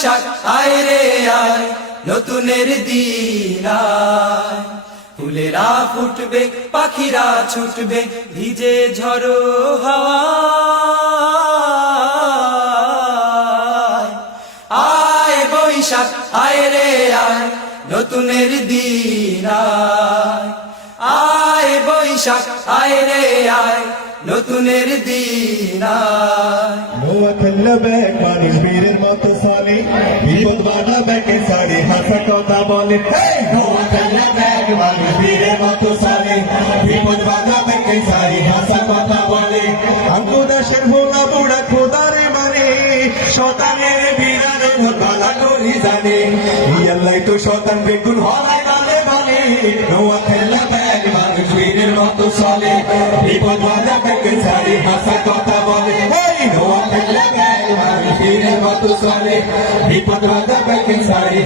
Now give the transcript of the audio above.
বৈশাখ, আয় রে আয়, নতুনের দিন ফুলেরা ফুটবে, পাখিরা ছুটবে, ভিজে ঝড়ো হাওয়া আয় বৈশাখ, আয় রে আয়, নতুনের দিন আয়। বৈশাখ, আয় রে আয়, নতুনের দিন আয়। খেললে ব্যাগ বীরের মতো হাসা কথা বলে! নোয়া খেললে ব্যাগ মানুষ বীরের মতো সালি বিপদ বাধা ব্যাগে সারি হাসা কথা বলে মানে জানে ইয়াল্লাই তো শতান বেগুন হলাই গালে মানে নোয়া খেললে ব্যাগ মানুষ বীরের মতো চলে বিপদ বাধা ব্যাগে সারি হাসা কথা বলে! নোয়া খেললে bag Madina, Matu Saleh, he put on the back and sorry,